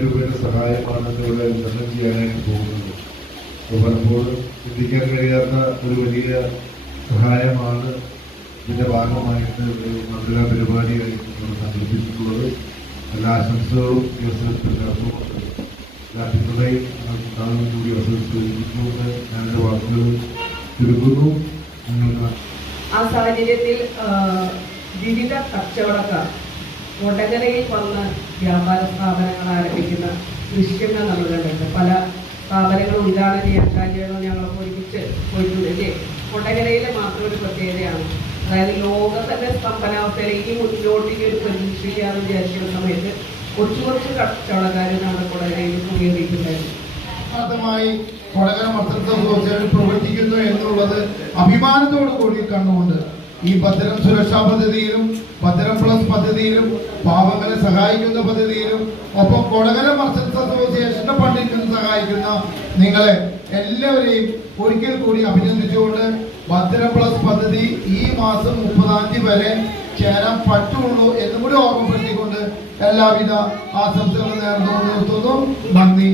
രൂപയുടെ സഹായമാണ് ഇവിടെ വിതരണം ചെയ്യാനായിട്ട് പോകുന്നത്. അപ്പോൾ പലപ്പോഴും ചിന്തിക്കാൻ കഴിയാത്ത ഒരു വലിയ സഹായമാണ് ഇതിൻ്റെ ഭാഗമായിട്ട് ഒരു മധുര പരിപാടിയായിട്ട് നമ്മൾ സംഘടിപ്പിച്ചിട്ടുള്ളത്. എല്ലാ ആശംസകളും ഈ അവസരത്തിൽ നേർന്നുകൊണ്ട് എല്ലാ പിന്തുണയും ഉണ്ടാകുന്ന കൂടി അവസരത്തിച്ചുകൊണ്ട് ഞാനെൻ്റെ വാക്കുകൾ ചുരുക്കുന്നു. ആ സാഹചര്യത്തിൽ വിവിധ കച്ചവടക്കാർ കൊടകരയിൽ വന്ന് വ്യാപാര സ്ഥാപനങ്ങൾ ആരംഭിക്കുന്ന ദൃശ്യങ്ങൾ നമ്മൾ കണ്ടിട്ടുണ്ട്. പല സ്ഥാപനങ്ങൾ ഉദ്ഘാടനം ചെയ്യാൻ കാര്യങ്ങൾ ഞങ്ങളൊക്കെ ഒരുമിച്ച് പോയിട്ടുണ്ട്. അല്ലേ? കൊടകരയിലെ മാത്രം ഒരു പ്രത്യേകതയാണ്. അതായത് ലോകത്തിന്റെ സ്തംഭനാവസ്ഥയിൽ ഈ മുന്നോട്ടിന് ഒരു പ്രതീക്ഷിക്കാന്ന് വിചാരിക്കുന്ന സമയത്ത് കുറച്ച് കച്ചവടക്കാർ നമ്മുടെ കൊടകരയിൽ മുന്നേറിയിട്ടുണ്ടായിരുന്നു. കൊടകര മർച്ചന്റ് അസോസിയേഷൻ പ്രവർത്തിക്കുന്നു എന്നുള്ളത് അഭിമാനത്തോടു കൂടി കണ്ടുകൊണ്ട് ഈ ഭദ്രം സുരക്ഷാ പദ്ധതിയിലും ഭദ്രം പ്ലസ് പദ്ധതിയിലും പാവങ്ങളെ സഹായിക്കുന്ന പദ്ധതിയിലും ഒപ്പം കൊടകര മർച്ചന്റ് അസോസിയേഷന്റെ ഫണ്ടിൽ സഹായിക്കുന്ന നിങ്ങളെ എല്ലാവരെയും ഒരിക്കൽ കൂടി അഭിനന്ദിച്ചുകൊണ്ട് ഭദ്രം പ്ലസ് പദ്ധതി ഈ മാസം 30-ാം തീയതി വരെ ചേരാൻ പറ്റുള്ളൂ എന്നും കൂടി ഓർമ്മപ്പെടുത്തിക്കൊണ്ട് എല്ലാവിധ ആശംസകളും നേർന്നു നിർത്തുന്നു. നന്ദി.